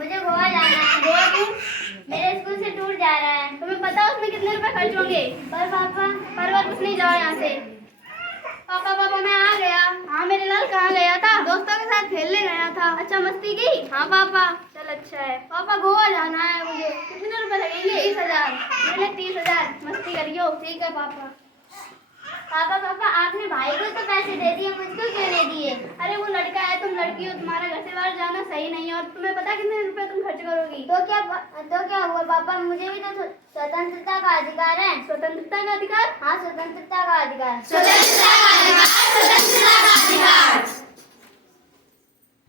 मुझे गोवा जाना है। गोवा क्यों? मेरे स्कूल से टूर जा रहा है। तुम्हें पता है उसमें कितने रुपए खर्च होंगे? पर पापा पर कुछ नहीं, जाओ यहाँ से। पापा मैं आ गया। हाँ मेरे लाल, कहाँ गया था? दोस्तों के साथ खेलने गया था। अच्छा, मस्ती की? हाँ पापा। चल अच्छा है। पापा गोवा जाना है मुझे। कितने रुपए लगेंगे? 30,000। मेरे 30,000। मस्ती करियो। ठीक है पापा। पापा आपने भाई को तो पैसे दे दिए, मुझको क्यों नहीं दिए? अरे वो लड़का है, तुम लड़की हो, तुम्हारा घर से बाहर जाना सही नहीं है। और तुम्हें पता कितने रुपए तुम खर्च करोगी? तो क्या हुआ पापा, मुझे भी तो स्वतंत्रता का अधिकार है। स्वतंत्रता का अधिकार? हाँ, स्वतंत्रता का अधिकार।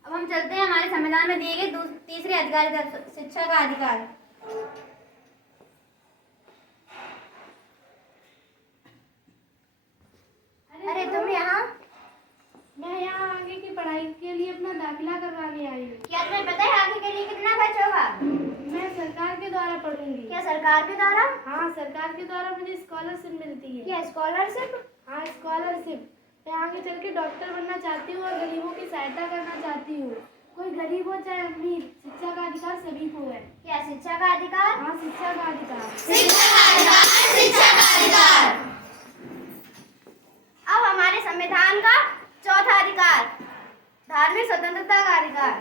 अब हम चलते हैं हमारे संविधान में दिए गए तीसरे अधिकार, शिक्षा का अधिकार। अरे तुम यहाँ? मैं यहाँ आगे की पढ़ाई के लिए अपना दाखिला करवाने आई हूँ। क्या तुम्हें पता है आगे के लिए कितना खर्च होगा? मैं सरकार के द्वारा पढ़ूंगी। क्या सरकार के द्वारा? हाँ, सरकार के द्वारा मुझे स्कॉलरशिप मिलती है। क्या स्कॉलरशिप? हाँ, स्कॉलरशिप। मैं आगे चल के डॉक्टर बनना चाहती हूँ और गरीबों की सहायता करना चाहती हूँ। कोई गरीब हो चाहे अमीर, शिक्षा का अधिकार सभी को है। क्या शिक्षा का अधिकार? हाँ, शिक्षा का अधिकार। अब हमारे संविधान का चौथा अधिकार, धार्मिक स्वतंत्रता का अधिकार।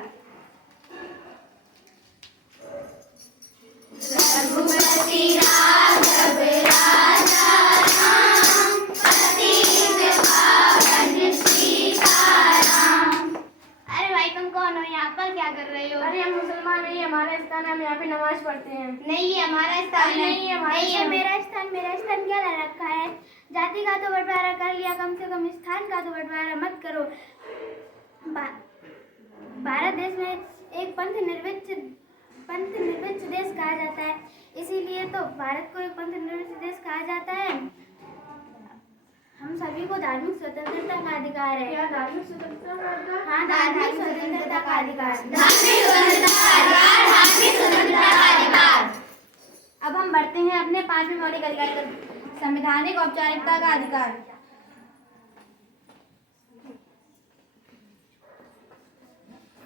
अरे भाई, तुम कौन हो? यहाँ पर क्या कर रहे हो? अरे हम मुसलमान नहीं, हमारा स्थान है, हम यहाँ पे नमाज पढ़ते हैं। नहीं, ये हमारा स्थान है। नहीं, ये मेरा स्थान क्या ला रखा है? जाति का तो बंटवारा कर लिया, कम से कम स्थान का तो बंटवारा मत करो। भारत देश में एक पंथ निरपेक्ष देश कहा जाता है, इसीलिए तो भारत को एक पंथ निरपेक्ष देश कहा जाता है। हम सभी को धार्मिक स्वतंत्रता का अधिकार है। क्या धार्मिक स्वतंत्रता का अधिकार? हाँ, धार्मिक स्वतंत्रता का अधिकार। अब हम बढ़ते हैं अपने पांचवें मौलिक अधिकार पर, संवैधानिक औपचारिकता का अधिकार।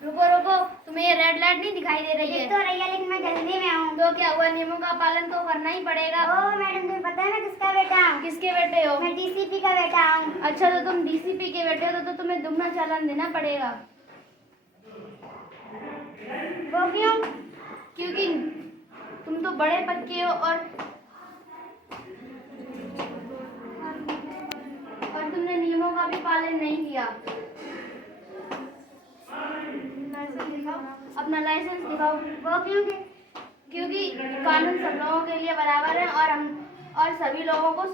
रुको, तुम्हें ये रेड लाइट नहीं दिखाई दे रही है? तो रही है, लेकिन मैं जल्दी में हूँ। तो क्या हुआ, नियमों का पालन तो करना ही पड़ेगा। ओ मैडम, तुम्हें पता है मैं किसका बेटा हूँ? किसके बेटे हो? मैं डीसीपी का बेटा हूँ। अच्छा, तो तुम डीसीपी के बेटे हो तो तुम्हें दुगना चालान देना पड़ेगा। वो क्यों? क्योंकि तुम तो बड़े पद के हो और तुमने नियमों का भी पालन नहीं किया। अपना लाइसेंस दिखाओ। वो क्यों? क्योंकि कानून सब लोगों के लिए बराबर है और सभी लोगों को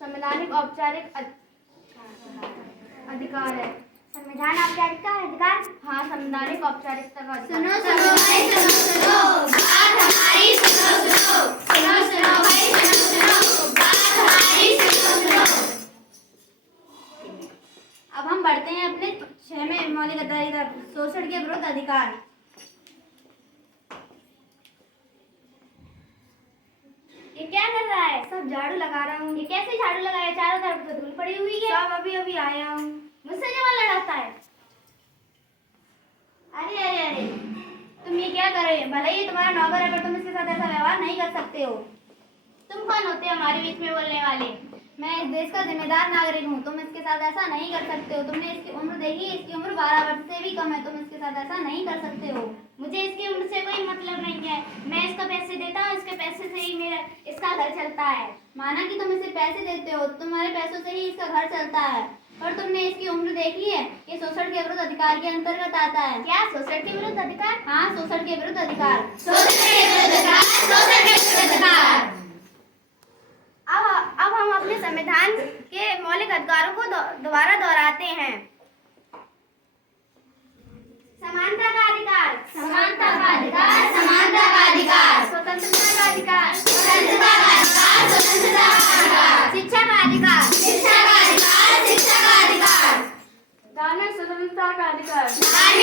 संवैधानिक औपचारिक अधिकार है। संविधान औपचारिकता का अधिकार? हाँ, संवैधानिक औपचारिकता का अधिकार। सुनो बात हमारी, सुनो बात हमारी, अब हम बढ़ते हैं अपने 6वें मौलिक अधिकार, शोषण के विरुद्ध अधिकार। ये क्या कर रहा है? सब झाड़ू लगा रहा हूँ। ये कैसे झाड़ू लगाया? चारों तरफ तो धूल पड़ी हुई है। सब अभी आया हूँ। मुझसे जवान लड़ाता है। अरे तुम ये क्या कर रहे हो? भले ही तुम्हारा नौकर है, पर तुम इसके साथ ऐसा व्यवहार नहीं कर सकते हो। तुम कौन होते हो हमारे बीच में बोलने वाले? मैं इस देश का जिम्मेदार नागरिक हूँ, तुम इसके साथ ऐसा नहीं कर सकते हो। तुमने इसकी उम्र देखी, इसकी उम्र 12 वर्ष से भी कम है, तुम इसके साथ ऐसा नहीं कर सकते हो। मुझे इसकी उम्र से कोई मतलब नहीं है। मैं इसको पैसे देता हूँ, इसके पैसे से ही इसका घर चलता है। माना कि तुम इसे पैसे देते हो, तुम्हारे पैसों से ही इसका घर चलता है, पर तुमने इसकी उम्र देखी है? ये शोषण के विरुद्ध अधिकार के अंतर्गत आता है। क्या शोषण के विरुद्ध अधिकार? हाँ, शोषण के विरुद्ध अधिकार। अब हम अपने संविधान के मौलिक अधिकारों को दोबारा दोहराते हैं। समानता का अधिकार, समानता का अधिकार, समानता का अधिकार, स्वतंत्रता का अधिकार, स्वतंत्रता का अधिकार, स्वतंत्रता का अधिकार, शिक्षा का अधिकार, शिक्षा का अधिकार, शिक्षा का अधिकार, धार्मिक स्वतंत्रता का अधिकार, धार्मिक